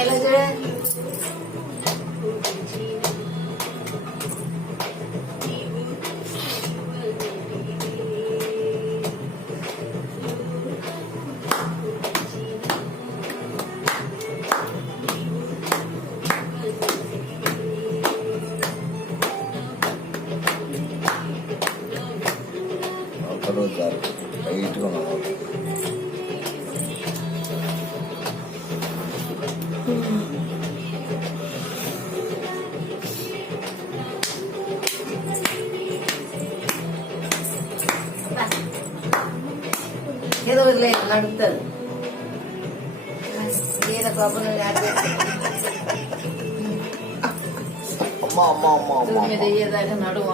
ఎలా చూడ ఒకరోజు లైట్గా ఏదో నడుపుతారు ఏదో పాపం మీద అయ్యేదాకా నడువు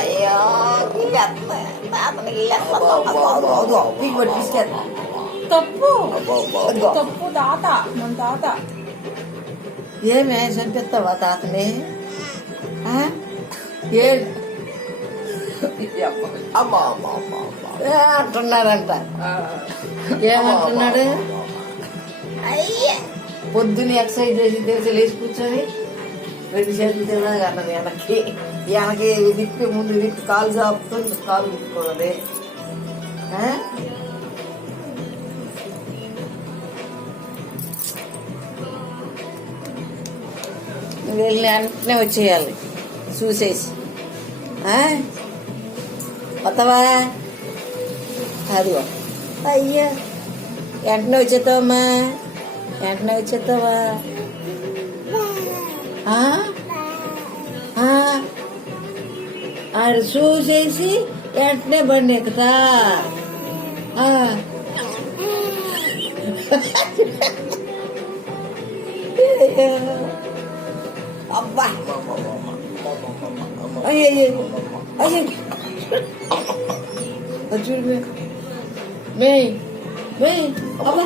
అయ్యో తప్పు తప్పు తాత మన తాత ఏమే చంపిస్తావా తాతని అంటున్నారంట ఏమంటున్నాడు పొద్దున్న ఎక్సర్సైజ్ చేసి తెలిసి లేచి కూర్చొని 2 చేతులు తినడానికి అన్నది వెనక్కి దిప్పి ముందు దిప్పి కాలు చాపుతుంది కాలు తిప్పుకోవాలి వెళ్ళి వెంటనే వచ్చేయాలి చూసేసి వస్తావా అదిగో అయ్యా వెంటనే వచ్చేస్తావమ్మా వెంటనే వచ్చేస్తావా ఆడు చూసేసి వెంటనే బండి ఎక్కుతా అబ్బా అయ్యో అయ్యో చూడు మే మే అబ్బా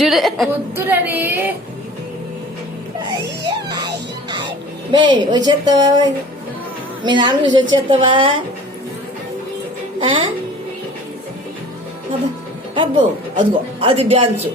చూడు వద్దురని మే వచ్చేస్తావా మీ నాన్న నుంచి వచ్చేస్తావా అబ్బా అబ్బో అదిగో అది డాన్స్